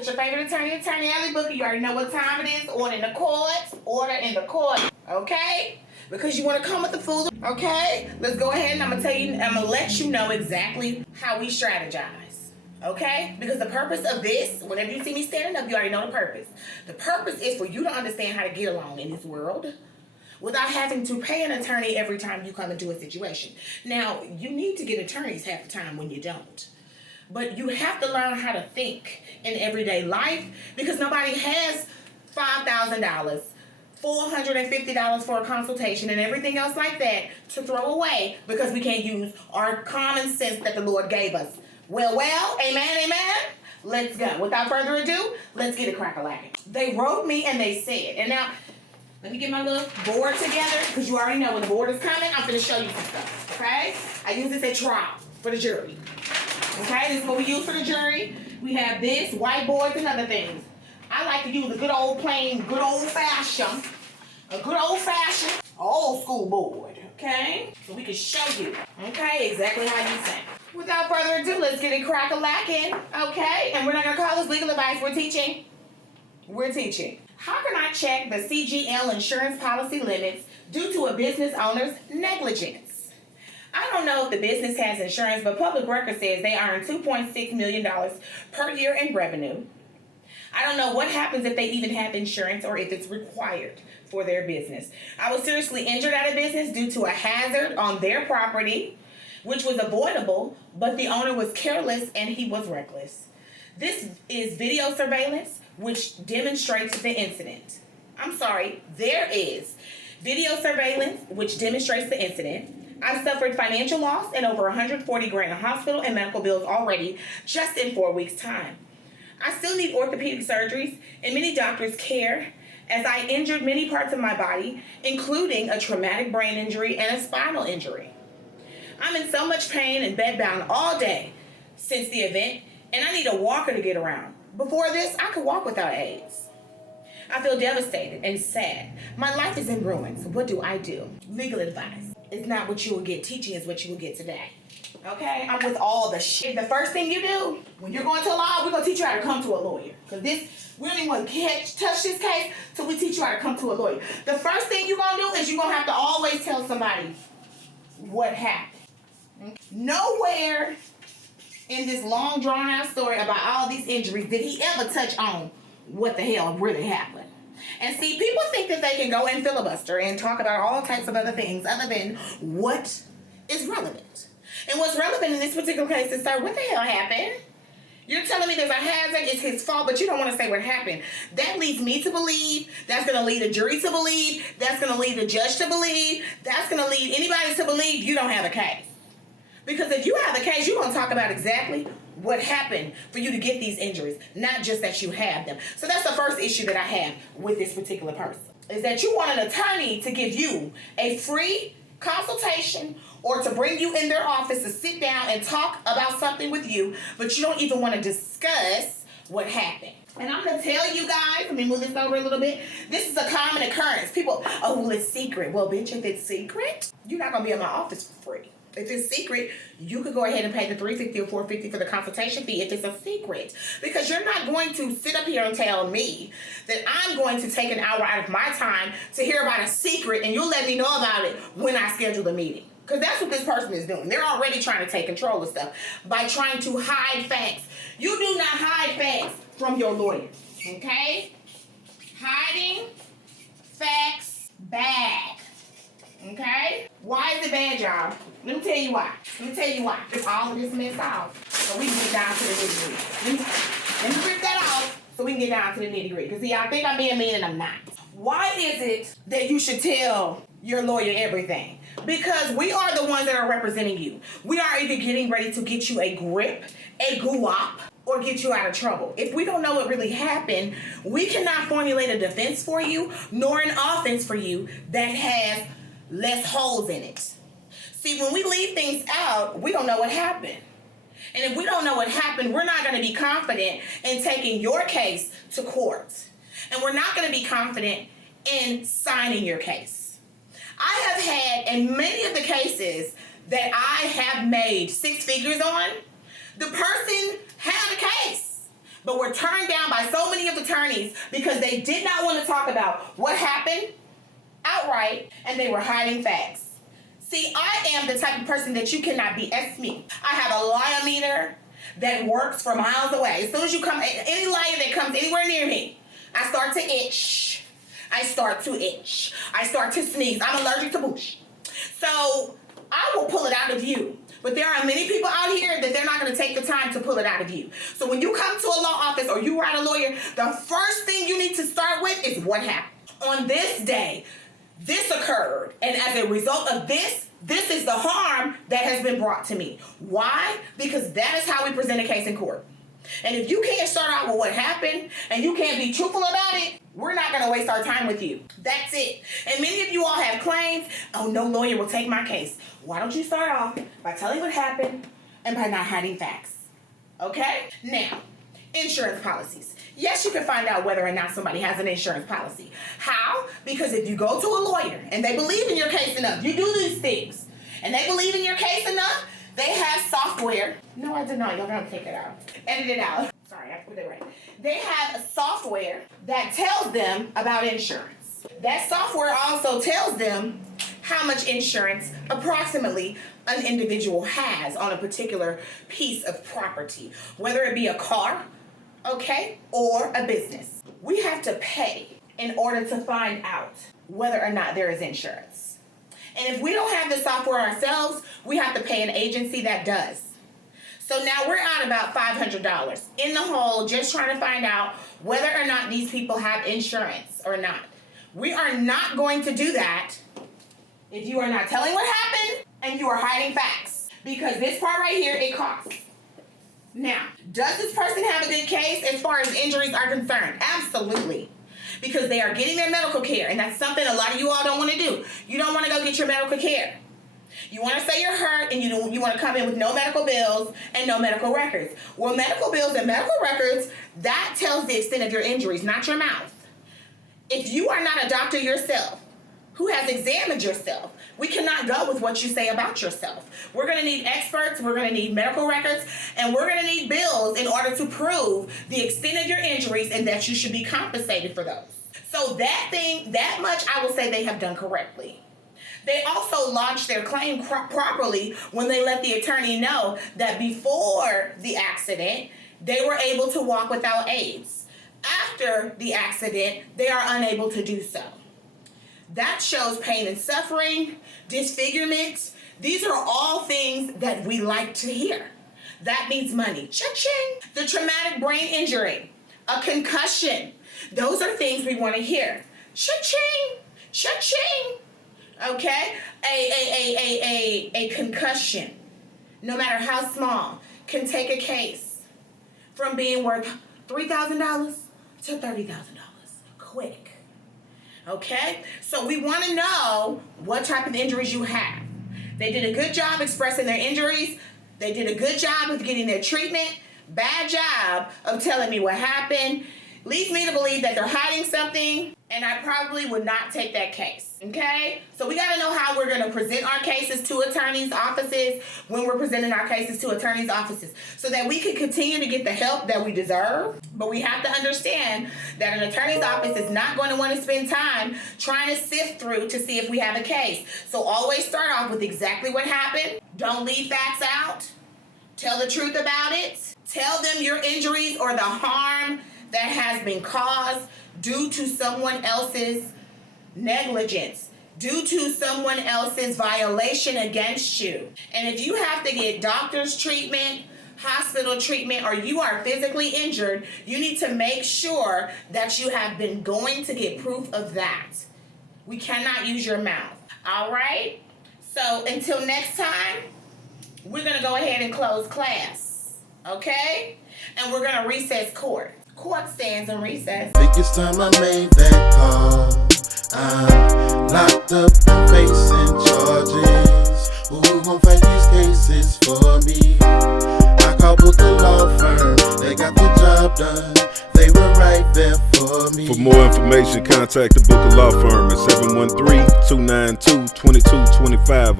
It's your favorite attorney, Attorney Allie Booker. You already know what time it is. Order in the courts. Order in the court. Okay? Because you want to come with the food. Okay? Let's go ahead and I'm going to let you know exactly how we strategize. Okay? Because the purpose of this, whenever you see me standing up, you already know the purpose. The purpose is for you to understand how to get along in this world without having to pay an attorney every time you come into a situation. Now, you need to get attorneys half the time when you don't. But you have to learn how to think in everyday life because nobody has $5,000, $450 for a consultation and everything else like that to throw away because we can't use our common sense that the Lord gave us. Well, amen. Let's go. Without further ado, let's get it crack-a-lacking. They wrote me and they said, and now, let me get my little board together because you already know when the board is coming, I'm going to show you some stuff, okay? I use this at trial for the jury. Okay, this is what we use for the jury. We have this, whiteboards and other things. I like to use a good old fashioned, old school board, okay? So we can show you, okay, exactly how you think. Without further ado, let's get it crack-a-lacking, okay? And we're not going to call this legal advice. We're teaching. How can I check the CGL insurance policy limits due to a business owner's negligence? I don't know if the business has insurance, but public record says they earn $2.6 million per year in revenue. I don't know what happens if they even have insurance or if it's required for their business. I was seriously injured at a business due to a hazard on their property, which was avoidable, but the owner was careless and he was reckless. This is video surveillance, which demonstrates the incident. There is video surveillance, which demonstrates the incident. I've suffered financial loss and over $140,000 in hospital and medical bills already just in 4 weeks' time. I still need orthopedic surgeries and many doctors care as I injured many parts of my body, including a traumatic brain injury and a spinal injury. I'm in so much pain and bedbound all day since the event, and I need a walker to get around. Before this, I could walk without aids. I feel devastated and sad. My life is in ruins. What do I do? Legal advice. It's not what you will get. Teaching is what you will get today. Okay? I'm with all the shit. The first thing you do, when you're going to law, we're going to teach you how to come to a lawyer. Because we don't even want to touch this case till we teach you how to come to a lawyer. The first thing you're going to do is you're going to have to always tell somebody what happened. Okay? Nowhere in this long drawn-out story about all these injuries did he ever touch on what the hell really happened. And see, people think that they can go and filibuster and talk about all types of other things other than what is relevant. And what's relevant in this particular case is, sir, what the hell happened? You're telling me there's a hazard, it's his fault, but you don't want to say what happened. That leads me to believe, that's going to lead a jury to believe, that's going to lead a judge to believe, that's going to lead anybody to believe you don't have a case. Because if you have the case, you're going to talk about exactly what happened for you to get these injuries, not just that you have them. So that's the first issue that I have with this particular person, is that you want an attorney to give you a free consultation or to bring you in their office to sit down and talk about something with you, but you don't even want to discuss what happened. And I'm going to tell you guys, let me move this over a little bit. This is a common occurrence. People, oh, well, it's secret. Well, bitch, if it's secret, you're not going to be in my office for free. If it's secret, you could go ahead and pay the $350 or $450 for the consultation fee if it's a secret. Because you're not going to sit up here and tell me that I'm going to take an hour out of my time to hear about a secret and you'll let me know about it when I schedule the meeting. Because that's what this person is doing. They're already trying to take control of stuff by trying to hide facts. You do not hide facts from your lawyer. Okay? Hiding facts bad. Okay? Why is it bad, y'all? Let me tell you why. It's all of this mess off. So we can get down to the nitty-gritty. Let me rip that off so we can get down to the nitty-gritty. Because see, I think I'm being mean and I'm not. Why is it that you should tell your lawyer everything? Because we are the ones that are representing you. We are either getting ready to get you a grip, a guap, or get you out of trouble. If we don't know what really happened, we cannot formulate a defense for you, nor an offense for you that has less holes in it. See, when we leave things out, we don't know what happened. And if we don't know what happened, we're not going to be confident in taking your case to court. And we're not going to be confident in signing your case. I have had, in many of the cases that I have made 6 figures on, the person had a case. but were turned down by so many of the attorneys because they did not want to talk about what happened outright and they were hiding facts. See, I am the type of person that you cannot BS me. I have a liar meter that works for miles away. As soon as you come, any liar that comes anywhere near me, I start to itch. I start to itch. I start to sneeze. I'm allergic to bush. So I will pull it out of you. But there are many people out here that they're not going to take the time to pull it out of you. So when you come to a law office or you are a lawyer, the first thing you need to start with is what happened. On this day, this occurred, and as a result of this is the harm that has been brought to me. Why? Because that is how we present a case in court. And if you can't start out with what happened and you can't be truthful about it, we're not going to waste our time with you. That's it. And many of you all have claims, oh, no lawyer will take my case. Why don't you start off by telling what happened and by not hiding facts? Okay? Now, insurance policies. Yes, you can find out whether or not somebody has an insurance policy. How? Because if you go to a lawyer and they believe in your case enough, you do these things, and they believe in your case enough, they have software. No, I did not. Y'all gotta take it out. Edit it out. Sorry, I put it right. They have a software that tells them about insurance. That software also tells them how much insurance approximately an individual has on a particular piece of property, whether it be a car, okay, or a business. We have to pay in order to find out whether or not there is insurance. And if we don't have the software ourselves, we have to pay an agency that does. So now we're out about $500 in the hole just trying to find out whether or not these people have insurance or not. We are not going to do that if you are not telling what happened and you are hiding facts. Because this part right here, it costs. Now, does this person have a good case as far as injuries are concerned? Absolutely. Because they are getting their medical care, and that's something a lot of you all don't want to do. You don't want to go get your medical care. You want to say you're hurt, and you want to come in with no medical bills and no medical records. Well, medical bills and medical records, that tells the extent of your injuries, not your mouth. If you are not a doctor yourself, who has examined yourself, we cannot go with what you say about yourself. We're going to need experts, we're going to need medical records, and we're going to need bills in order to prove the extent of your injuries and that you should be compensated for those. So that much I will say they have done correctly. They also launched their claim properly when they let the attorney know that before the accident, they were able to walk without aids. After the accident, they are unable to do so. That shows pain and suffering, disfigurement. These are all things that we like to hear. That means money. Cha-ching! The traumatic brain injury, a concussion. Those are things we want to hear. Cha-ching! Cha-ching! Okay? A concussion, no matter how small, can take a case from being worth $3,000 to $30,000 quick. Okay? So we want to know what type of injuries you have. They did a good job expressing their injuries. They did a good job of getting their treatment. Bad job of telling me what happened. Leads me to believe that they're hiding something, and I probably would not take that case. Okay? So we got to know how we're going to present our cases to attorneys' offices when we're presenting our cases to attorneys' offices so that we can continue to get the help that we deserve. But we have to understand that an attorney's office is not going to want to spend time trying to sift through to see if we have a case. So always start off with exactly what happened. Don't leave facts out. Tell the truth about it. Tell them your injuries or the harm that has been caused due to someone else's negligence, due to someone else's violation against you. And if you have to get doctor's treatment, hospital treatment, or you are physically injured, you need to make sure that you have been going to get proof of that. We cannot use your mouth. All right? So until next time, we're going to go ahead and close class. Okay? And we're going to recess court. Court stands in recess. Think it's time I made that call. I'm locked up and facing charges. Who gon' fight these cases for me? I called Booker Law Firm. They got the job done. They were right there for me. For more information, contact the Booker Law Firm at 713-292-2225.